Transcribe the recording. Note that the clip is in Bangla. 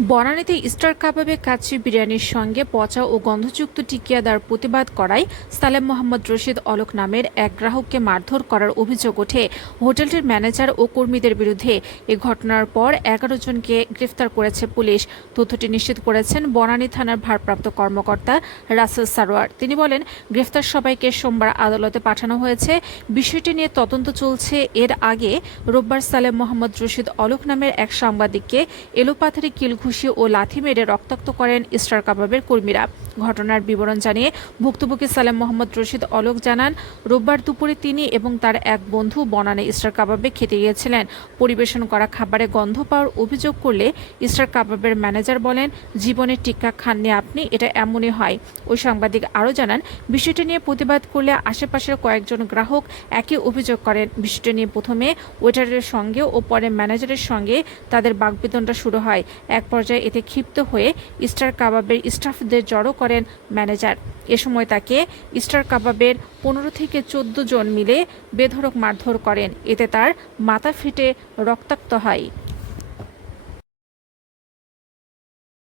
বনানীতে স্টার কাবাবে কাচ্চি বিরিয়ানির সঙ্গে পচা ও গন্ধযুক্ত টিকিয়া দেওয়ার প্রতিবাদ করায় সালেম মোহাম্মদ রশিদ অলক নামের এক গ্রাহককে মারধর করার অভিযোগ ওঠে। হোটেলটির ম্যানেজার ও কর্মীদের বিরুদ্ধে এ ঘটনার পর এগারো জনকে গ্রেফতার করেছে পুলিশ। তথ্যটি নিশ্চিত করেছেন বনানী থানার ভারপ্রাপ্ত কর্মকর্তা রাসেল সারোয়ার। তিনি বলেন, গ্রেফতার সবাইকে সোমবার আদালতে পাঠানো হয়েছে। বিষয়টি নিয়ে তদন্ত চলছে। এর আগে রোববার সালেম মোহাম্মদ রশিদ অলক নামের এক সাংবাদিককে এলোপাথারি কিলঘুষি ও লাথি মেরে রক্তাক্ত করেন স্টার কাবাবের কর্মীরা। ঘটনার বিবরণ জানিয়ে ভুক্তভোগী সালেম মোহাম্মদ রশিদ অলোক জানান, রোববার দুপুরে তিনি এবং তার এক বন্ধু বনানে স্টার কাবাবে খেতে গিয়েছিলেন। পরিবেশন করা খাবারে গন্ধ পাওয়ার অভিযোগ করলে স্টার কাবাবের ম্যানেজার বলেন, জীবনে টিক্কা খাননি আপনি, এটা এমনই হয়। ওই সাংবাদিক আরও জানান, বিষয়টি নিয়ে প্রতিবাদ করলে আশেপাশের কয়েকজন গ্রাহক একই অভিযোগ করেন। বিষয়টি নিয়ে প্রথমে ওয়েটারের সঙ্গে ও পরে ম্যানেজারের সঙ্গে তাদের বাগবিতণ্ডা শুরু হয়। এক পর্যায়ে এতে ক্ষিপ্ত হয়ে স্টার কাবাবের স্টাফদের জড়ো করেন ম্যানেজার। এ সময় তাকে স্টার কাবাবের পনেরো থেকে চোদ্দ জন মিলে বেধরক মারধর করেন। এতে তার মাথা ফেটে রক্তাক্ত হয়।